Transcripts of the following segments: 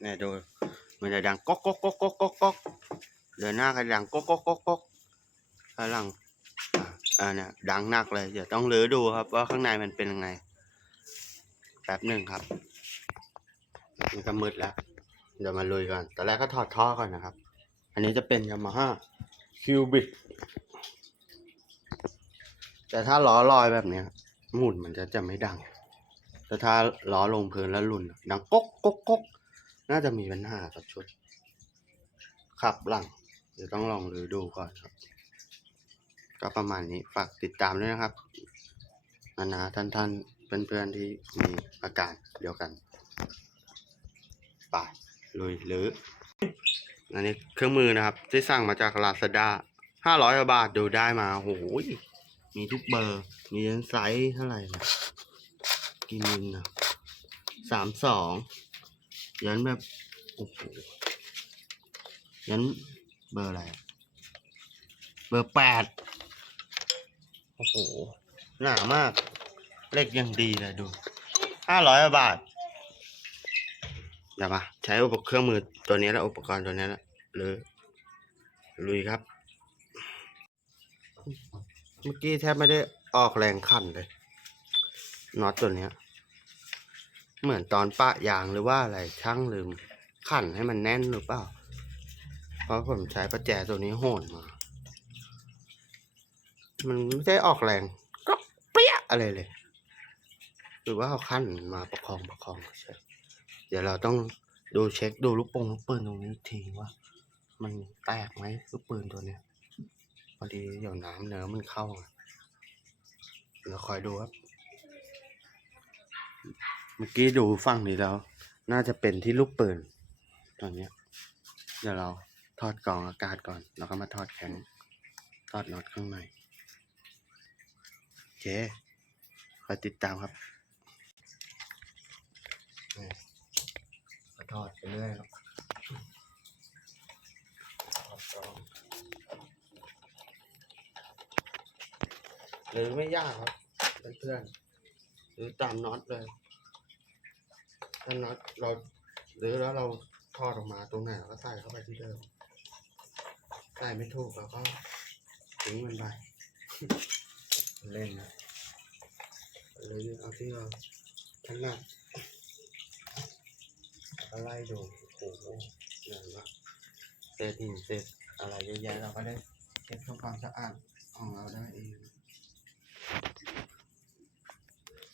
เนี่ยดูมันจะดังก๊อกก๊อกก๊อกก๊อกก๊อกก๊อกเดินหน้าก็ดังก๊อกก๊อกก๊อกก๊อกข้างหลังอ่าเนี่ยดังหนักเลยเดี๋ยวต้องรื้อดูครับ ว่าข้างในมันเป็นยังไงแป๊บหนึ่งครับนี่ก็มืดแล้ว เดี๋ยวมาลุยก่อนตอนแรกก็ถอดท่อก่อนนะครับ อันนี้จะเป็นยามาฮ่าคิวบิกแต่ถ้าล้อลอยแบบเนี้ยหมุนมันจะจะไม่ดัง แต่ถ้าล้อลงพื้นแล้วหลุนดังก๊กก๊กก๊ก น่าจะมีปัญหากับชุด ขับหลัง เดี๋ยวต้องลองรือดูก่อนครับ ก็ประมาณนี้ฝากติดตามด้วยนะครับนานาท่านท่านๆเพื่อนๆที่มีอาการเดียวกันไปลุยหรืออันนี้เครื่องมือนะครับ ที่สั่งมาจากลาซาด้าห้าร้อยบาทดูได้มาโอ้โหมีทุกเบอร์ มียันไซส์เท่าไหร่นะกี่มิลนะสามสอง ยันแบบโอ้โหยันเบอร์อะไรเบอร์แปดโอ้โหหนามาก เลขยังดีเลยดูห้าร้อยบาทเดี๋ยวมาใช้อุปกรณ์เครื่องมือตัวนี้แล้วอุปกรณ์ตัวนี้แล้วหรือลุยครับ เมื่อกี้แทบไม่ได้ออกแรงขันเลยน็อตตัวเนี้ย เหมือนตอนปะยางหรือว่าอะไรช่างลืมขันให้มันแน่นหรือเปล่า เพราะผมใช้ประแจตัวนี้โหนมา มันไม่ได้ออกแรง ก็เปี้ยอะไรเลย หรือว่าเอาขั้นมาประคองประคองใช่เดี๋ยวเราต้องดูเช็คดูลูกโป่งลูกปืนตรงนี้ทีว่า มันแตกไหมลูกปืนตัวเนี้ยพอดีเดี๋ยวน้ำเนื้อมันเข้าเดี๋ยวคอยดูครับ มื่อกี้ดูฝั่งนี้แล้ว น่าจะเป็นที่ลูกปืนตอนนี้เดี๋ยวเราทอดกองอากาศก่อน แล้วก็มาทอดแข็ง ทอดน็อตข้างในโอเคคอยติดตามครับนี่ก็ทอดไปเรื่อยครับหรือไม่ยากครับเพื่อนๆหรือตามน็อตเลย ถ้าน็อตเราหรือแล้วเราทอดออกมาตรงไหนเราก็ใส่เข้าไปที่เดิมใส่ไม่ถูกเราก็ทิ้งมันไปเล่นนะเลยเอาที่เราถนัดก็ไล่ดูโอ้โหเหนื่อยมากเศษหินเศษอะไรเยอะแยะเราก็ได้เก็บทำความสะอาดของเราได้เอง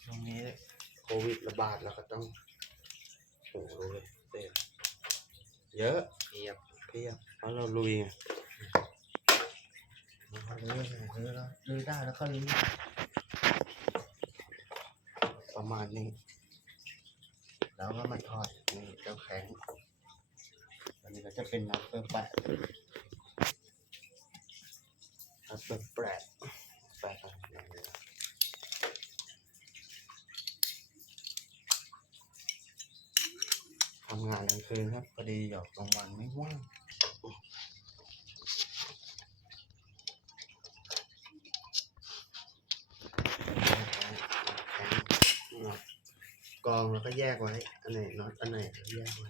ช่วงนี้โควิดระบาดเราก็ต้องโอ้โหดูเลยเต็มเยอะเพียบเพียบเพราะเราลุยไงเราลุยไงลุยแล้วลุยได้แล้วก็ลุยประมาณนี้ แล้วก็มาทอดนี่เจ้าแข็งอันนี้ก็จะเป็นนับเปิลแปดนับเปิลแปดแปดอะไรอย่างเงี้ย ทำงานกลาง คืนครับพอดีหยอกกลางวันไม่ว่างกองแล้วก็แยกไว้ อันไหนน็อตอันไหนก็แยกไว้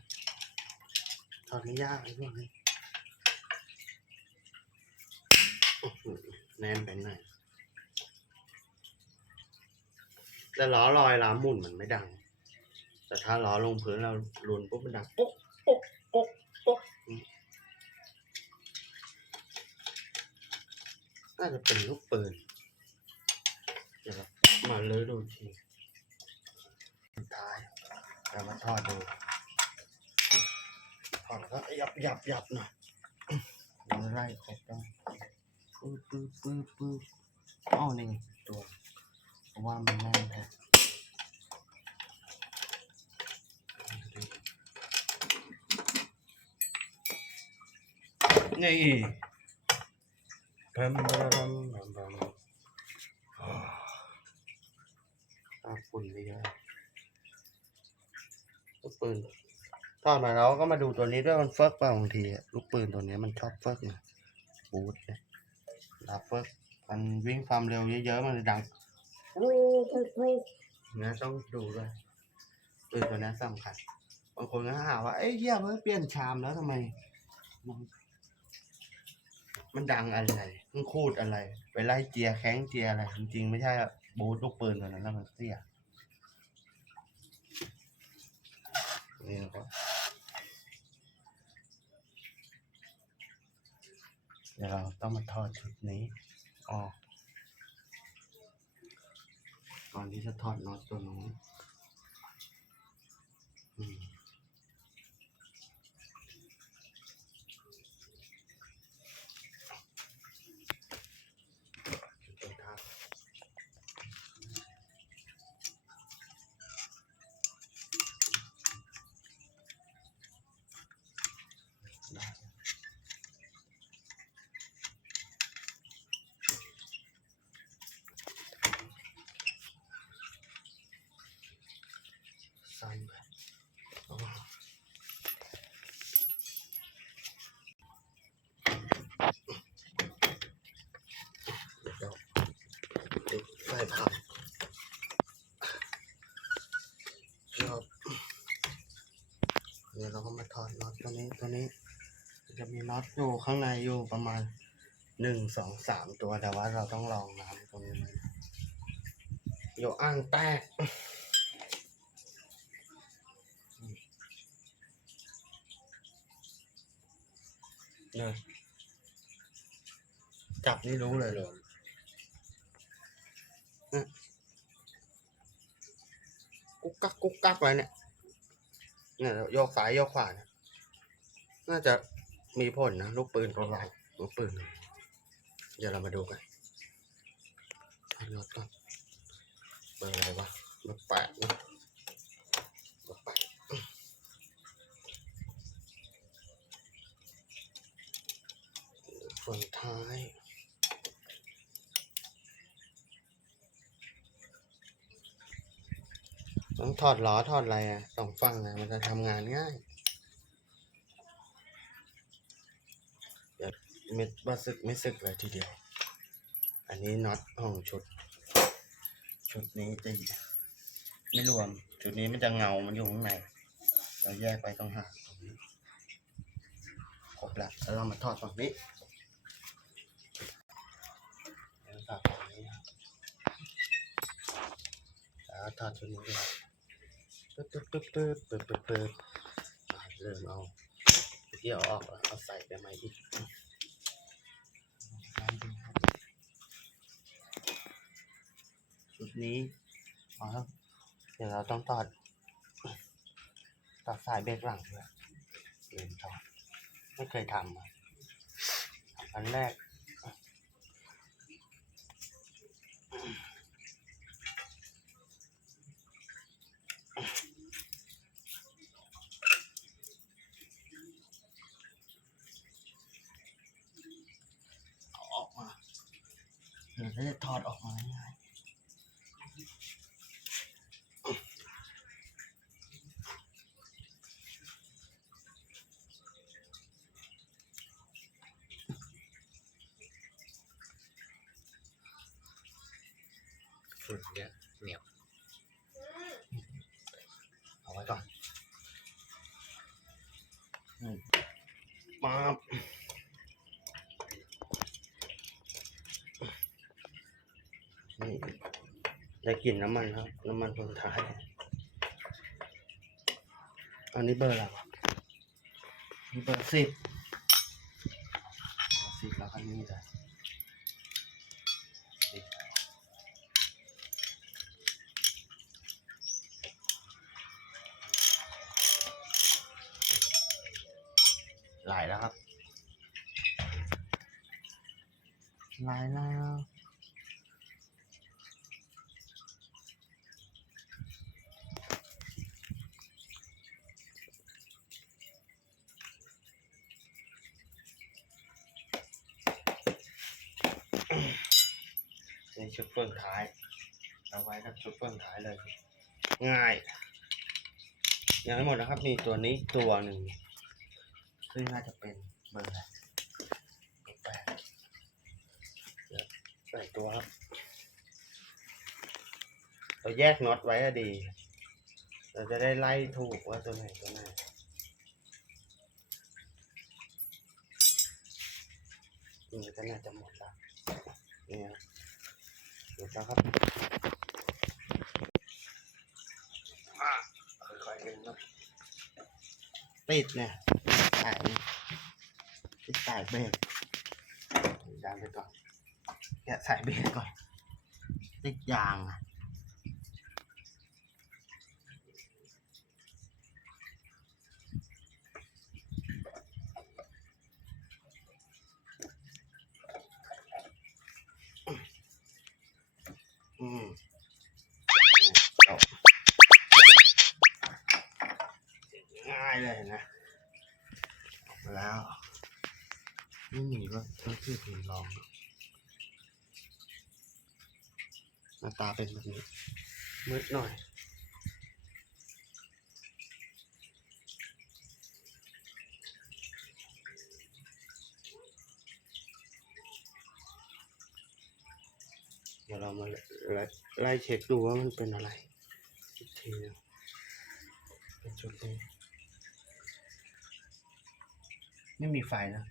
ถอดไม่ยากไอ้พวกนี้แน่นไปหน่อยแต่ล้อลอยล้าหมุนมันไม่ดัง แต่ถ้าล้อลงพื้นเราลุนปุ๊บมันดังปุ๊กปุ๊กปุ๊กปุ๊กน่าจะเป็นลูกปืนเดี๋ยวมาเลื้อดูทีสุดท้ายเรามาทอดดูทอดแล้วก็ยับยับยับหน่อยเราไล่ครบต้องปื๊บปื๊บปื๊บปื๊บอ้าวนี่ตัวว่ามันแน่นแท้ นี่พัมพัมพัมพัมพัมตาฝุ่นเลยอะลูกปืนทอดมาแล้วก็มาดูตัวนี้ด้วยมันเฟิร์กเปล่าบางทีอะลูกปืนตัวนี้มันชอบเฟิร์กนะบูทนี่ยรับเฟิร์กมันวิ่งความเร็วเยอะๆมันจะดังกรูกรูกรูนะต้องดูด้วยปืนตัวนี้สำคัญบางคนก็หาว่าเอ้ยเฮียเพิ่งเปลี่ยนชามแล้วทำไม มันดังอะไรมันคูดอะไร ไปไล่เจียร์แข้งเจียร์อะไร จริงๆ ไม่ใช่บูทลูกปืนตัวนั้นแล้วมันเสียนี่นะครับเดี๋ยวเราต้องมาทอดชุดนี้ออกก่อนที่จะทอดน็อตตัวนู้นอืมตัวทาบได้สั้นไปอ๋อเดี๋ยวติด ไฟพับแล้วเดี๋ยวเราก็มาถอดน็อตตัวนี้ตัวนี้ จะมีน็อตอยู่ข้างในอยู่ประมาณหนึ่งสองสามตัวแต่ว่าเราต้องลองน้ำตรงนี้มันเดี๋ยวอ่างแตกเนี่ยจับนี่รู้เลยเลย กุ๊กกักกุ๊กกักอะไรเนี่ยเนี่ยโยกซ้ายโยกขวาเนี่ยน่าจะมีผลนะลูกปืนตัวเรลูกปืน เดี๋ยวเรามาดูกันให้รถก่อนเบอร์อะไรวะเบอร์แปดนะเบอร์แปดส่วนท้าย ต้องถอดล้อถอดอะไรอะสองฝั่งนะมันจะทำงานง่าย เดี๋ยวเม็ดว่าสึกไม่สึกเลยทีเดียว อันนี้น็อตของชุด ชุดนี้จะไม่รวม ชุดนี้มันจะเงา มันอยู่ข้างใน เราแยกไปต้องหาครบแล้วแล้วเรามาทอดฝั่งนี้แล้วทอดฝั่งนี้แล้วทอดชุดนี้ด้วย ปึ๊บปึ๊บปึ๊บปึ๊บปึ๊บปึ๊บปึ๊บอะเริ่มเอาเกี่ยวออกแล้วเอาใส่ไปใหม่อีกชุดนี้อ๋อเดี๋ยวเราต้องตอดตอดสายเบรกหลังด้วยเรียนตอดไม่เคยทำอะทำครั้งแรก เอาออกมาเดี๋ยวจะถอดออกมาง่ายฝุ่นเยอะเหนียวเอาไว้ก่อนอืมมาบ นี่ ได้กลิ่นน้ำมันครับ น้ำมันคนท้าย อันนี้เบอร์อะไรวะนี่เบอร์สิบสิบแล้วคันนี้เลยสิบหลายแล้วครับหลายแล้ว นี่ ชุดเฟื่องท้าย เอาไว้ครับชุดเฟื่องท้ายเลย ง่าย ยังไม่หมดนะครับ มีตัวนี้ตัวหนึ่งซึ่งน่าจะเป็นเบอร์อะไรเบอร์แปดใส่ตัวครับเราแยกน็อตไว้ดีเเราจะได้ไล่ถูกว่าตัวไหนตัวไหนนี่ก็น่าจะหมดละนี่ครับ หมดแล้วครับอะค่อยๆเดินครับติดเนี่ยสายติดสายเบรกดันไปก่อนแกะสายเบรกก่อน ติดยางอะ อืมจบง่ายเลยนะออกมาแล้ว ไม่มี ก็ก็คือเพลองหน้าตาเป็นแบบนี้มืดหน่อย เดี๋ยวเรามาไล่ไล่เช็คดูว่ามันเป็นอะไรอีกทีนึงเป็นชุดนี้ไม่มีไฟนะ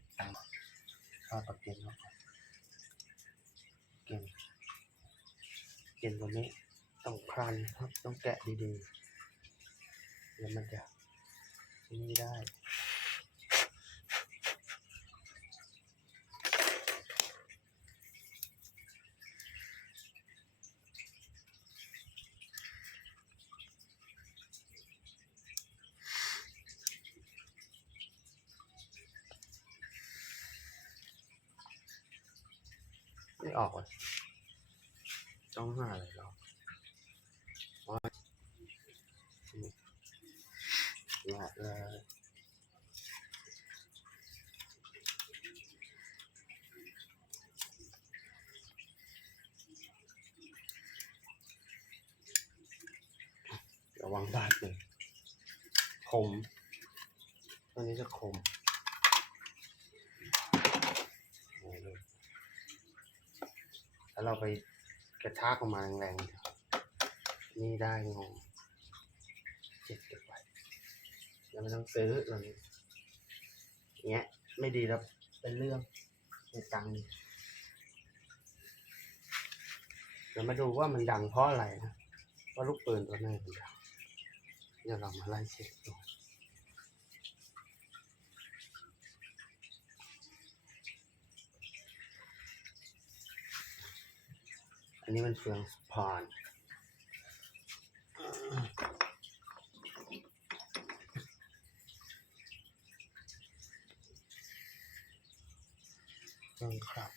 ามข้าวปรับเกณฑ์แล้วก่อนเกณฑ์เกณฑ์ตัวนี้ต้องพรันครับ ต้องแกะดีๆแล้วมันจะนี่ได้ ออกเลยต้องหาอะไรหรอกอ๋อนี่หาเลยระวังบาดเลยคมตัวนี้จะคมโอ้เลย แล้วเราไปกระชากออกมาแรงๆ นี่ได้งงเจ็บเก็บไว้แล้วไม่ต้องซื้อเรานี้เงี้ย ไม่ดีแล้วเป็นเรื่องในตังค์เดี๋ยวมาดูว่ามันดังเพราะอะไรนะ ว่าลูกปืนตัวไหนมันดังเดี๋ยวเรามาไล่เช็คดู อันนี้มันเฟืองสปอนเฟืองครับ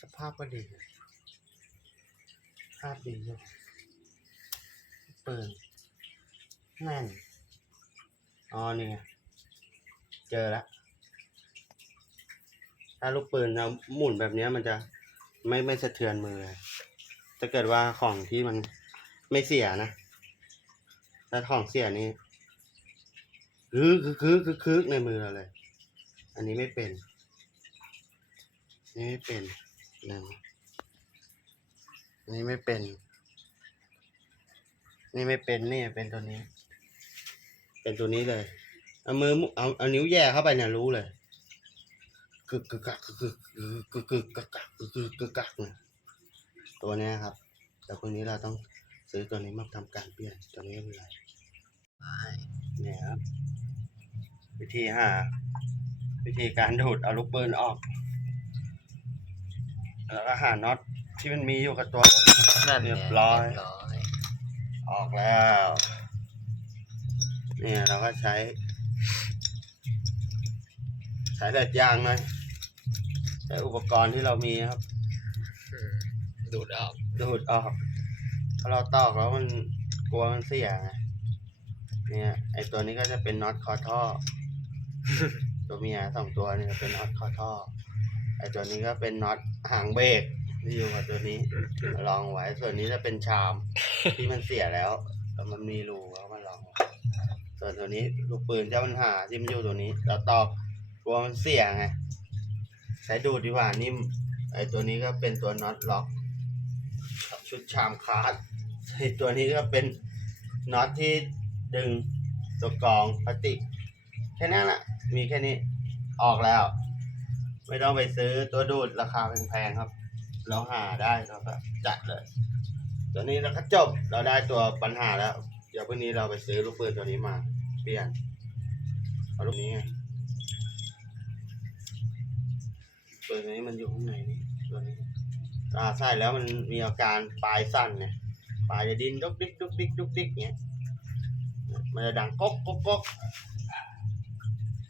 สภาพก็ดีภาพดีอยู่เปืนแน่นอ๋อนี่เจอแล้ว ถ้าลูกปืนเราหมุนแบบนี้มันจะไม่ไม่สะเทือนมือเลยถ้าเกิดว่าของที่มันไม่เสียนะถ้าของเสียนี่คือคือคือคือคือในมือเราเลย อันนี้ไม่เป็นนี่ไม่เป็นหนึ่งนี่ไม่เป็น นี่ไม่เป็นนี่เป็นตัวนี้ เป็นตัวนี้เลย เอามือเอาเอานิ้วแย่เข้าไปเนี่ยรู้เลย กึกกึกกักกึกกึกกึกกึกกักกักกึกกึกกึกกักตัวเนี้ยครับ แต่คนนี้เราต้องซื้อตัวนี้มาทำการเปลี่ยนตัวนี้เป็นไรเนี่ยครับ วิธีหาวิธีการดูดเอาลูกปืนออก แล้วก็หาน็อตที่มันมีอยู่กับตัวนั่นเรียบร้อย ออกแล้วเนี่ยเราก็ใช้ ใช้แบบยางหน่อย ใช้อุปกรณ์ที่เรามีครับอืมดูดออก ดูดออกพอเราตอกแล้วมันกลัวมันเสียไงเนี่ยไอตัวนี้ก็จะเป็นน็อตคอท่อ ตัวเมียสองตัวนี่ก็เป็นน็อตคอท่อ ไอตัวนี้ก็เป็นน็อตหางเบรกที่อยู่กับตัวนี้ ลองไว้ ส่วนนี้จะเป็นชามที่มันเสียแล้วแล้วมันมีรูแล้วมันลองไว้ส่วนตัวนี้ลูกปืนเจ้าปัญหาที่มันอยู่ตัวนี้ เราตอกกลัวมันเสียไง ใช้ดูดดีกว่านิ่มไอตัวนี้ก็เป็นตัวน็อตล็อกชุดชามคาร์ดไอตัวนี้ก็เป็นน็อตที่ดึงตัวกรองพลาสติกแค่นั้นแหละมีแค่นี้ออกแล้ว ไม่ต้องไปซื้อตัวดูดราคาแพงๆครับ เราหาได้เราก็จัดเลย ตัวนี้เราก็จบเราได้ตัวปัญหาแล้ว เดี๋ยวพรุ่งนี้เราไปซื้อลูกปืนตัวนี้มา เปลี่ยนเอาลูกนี้ไงปืน ตัวนี้มันอยู่ข้างในนี่ตัวนี้อ่าใช่แล้วมันมีอาการปลายสั้นเนี่ยปลายจะดิ้นดุกดิกดุกดิกดุกดิกเงี้ยมันจะดังก๊กก๊กก๊ก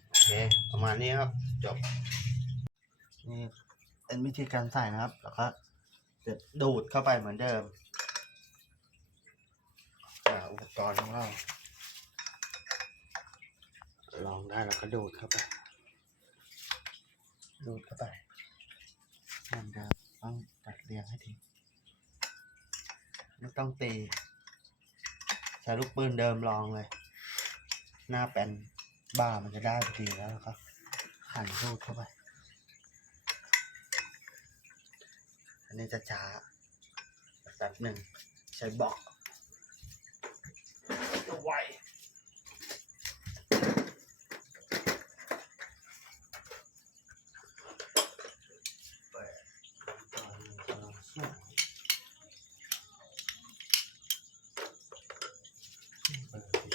โอเคประมาณนี้ครับจบนี่เป็นวิธีการใส่นะครับ แล้วก็จะดูดเข้าไปเหมือนเดิมอ่าอุปกรณ์ของเราลองได้แล้วก็ดูดเข้าไป ดูดเข้าไปเห มือนเดิมต้องจัดเรียงให้ดีไม่ต้องตีใช้ลูกปืนเดิมลองเลย หน้าแปนบ้ามันจะได้พอดีแล้วก็หันรูดเข้าไป อันนี้จะช้าแป๊บหนึ่งใช้บอกจะไวแปดสองสองสามเปิดดิ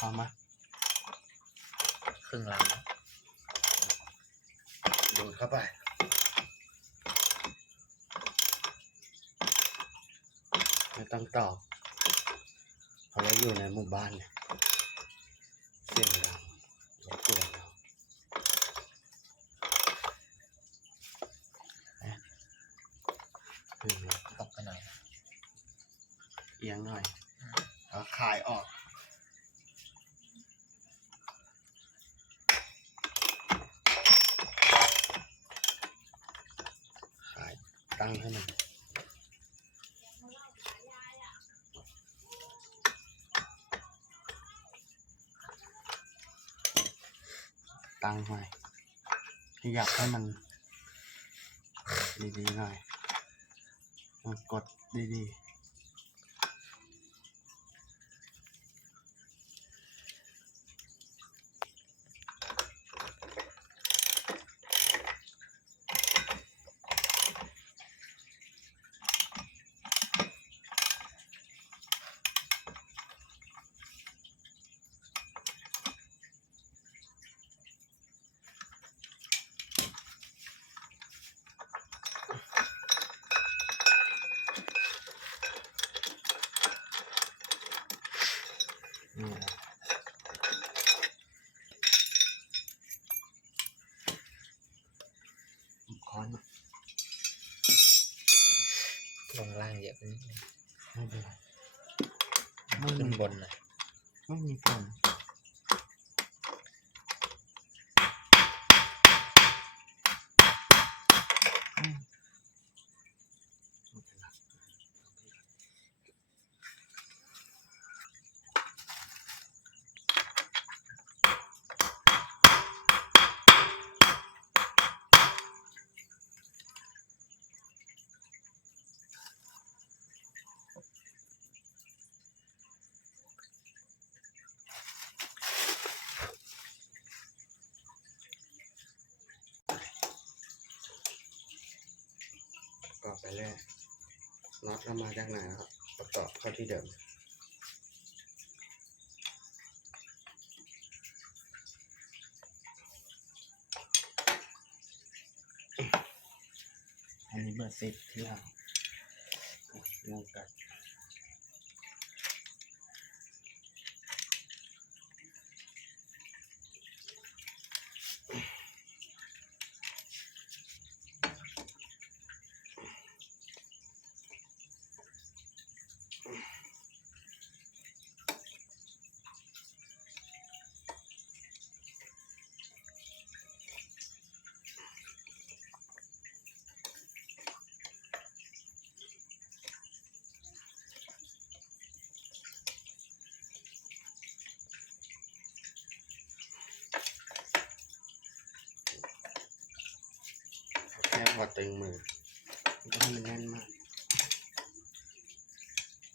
พอไหม ค รึ่งลำนะดูดเข้าไป ไม่ต้องตอบเพราะว่าอยู่ในหมู่บ้านเนี่ยเสียงดังรบกวนเราเอ๊ะคือตกไปหน่อยเอียงหน่อยเอาคายออก คาย ตั้งให้มันตั้งไว้ขยับให้มัน ดีๆหน่อย กดดีๆ นี่นะค้อน ลงล่างเยอะนิดนึง ไม่เป็นไรไม่ขึ้นมีบนหน่อยไม่มีผลอืมไม่เป็นไรประกอบไป เรื่อยน็อตเรามาจากไหนนะครับ ประกอบเข้าที่เดิมอันนี้เบอร์สิบที่เราลงกั นค่พอตึงมือไม่ต้องให้มันแน่นมาก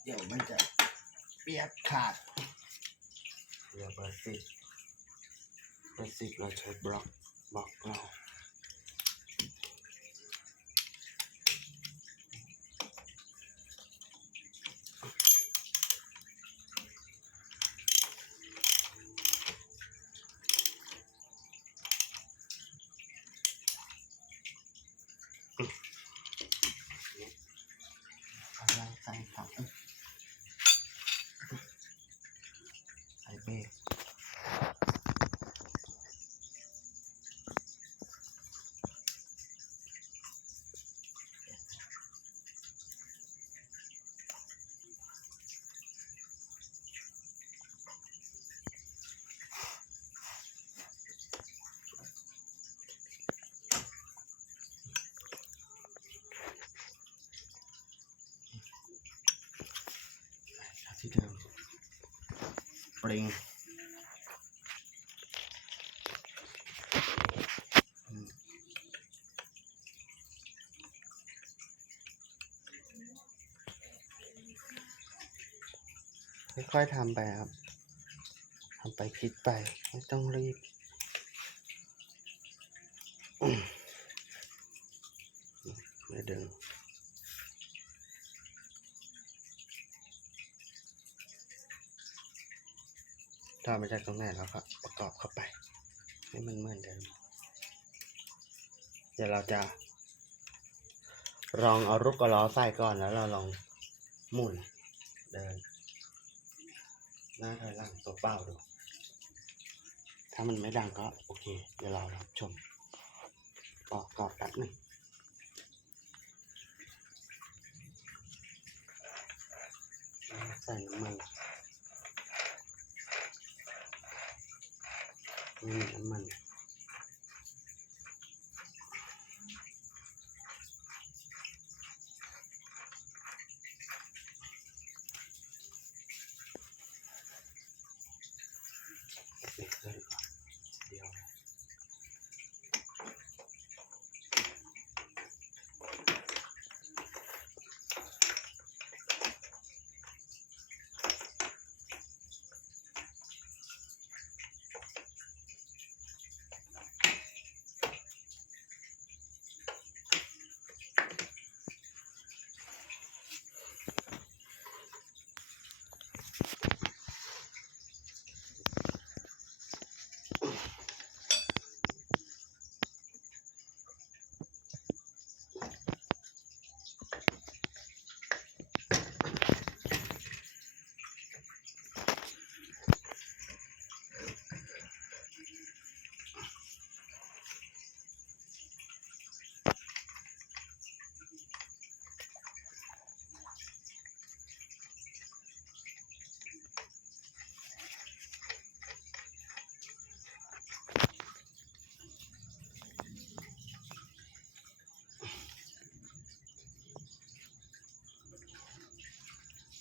เดี๋ยวมันจะเปียกขาดเดี๋ยวเบอร์สิบเบอร์สิบเราใช้บล็อกบล็อกเรา กำลังใส่ถังใส่เบรกที่เดิม ปริงค่อยๆทำไปครับทำไปคิดไป ไม่ต้องรีบอืมไม่ดึง ถ้าไม่ใช่ตรงไหนแล้วก็ประกอบเข้าไป ให้มันเหมือนเดิม เดี๋ยวเราจะ ลองเอารูปกระล้อใส่ก่อนแล้วเราลองหมุนเดิน หน้าถอยหลังตัวเปล่าดู ถ้ามันไม่ดังก็โอเค เดี๋ยวเรารับชมออกกรอบแป๊บหนึ่งใส่น้ำมัน นี่น้ำมัน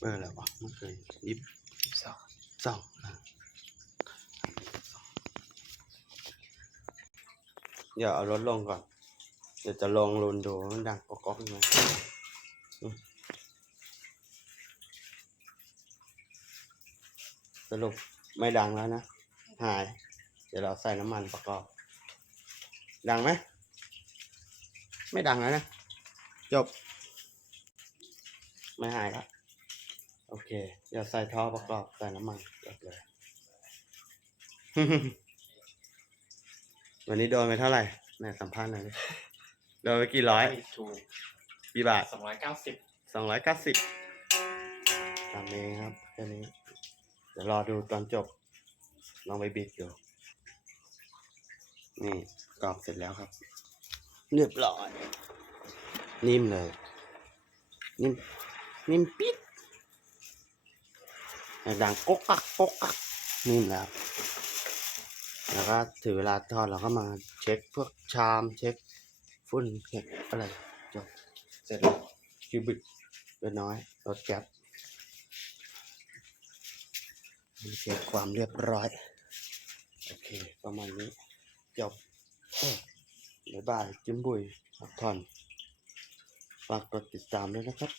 เบอร์อะไรวะเมื่อคืนยิบสองสองนะเดี๋ยวเอารถลงก่อน เดี๋ยวจะลองรุนดูมันดังก๊อกๆไหมอืมสรุปไม่ดังแล้วนะ หาย เดี๋ยวเราใส่น้ำมันประกอบ ดังไหม ไม่ดังแล้วนะ จบ ไม่หายแล้ว โอเคเดี๋ยวใส่ท่อประกอบใส่น้ำมันจบเลย วันนี้โดนไปเท่าไหร่ไหนสัมภาษณ์หน่อยดิโดนไปกี่ร้อย ถูกกี่บาทสองร้อยเก้าสิบสองร้อยเก้าสิบทำเองครับแค่นี้ เดี๋ยวรอดูตอนจบ ลองไปบิดดู นี่กรอบเสร็จแล้วครับ เรียบร้อย นิ่มเลย นิ่ม นิ่มปิดแต่ ดังก๊กกักก๊กกักนิ่มแล้วแล้วก็ถือเวลาทอดเราก็มาเช็คพวกชามเช็คฝุ่นเก็บอะไรจบเสร็จแล้วคิวบิกเล็กน้อยรถแก๊ปมีเช็คความเรียบร้อย โอเค ประมาณนี้ จบบ๊ายบายจิ้มบุยพักผ่อนฝากกดติดตามด้วยนะครับ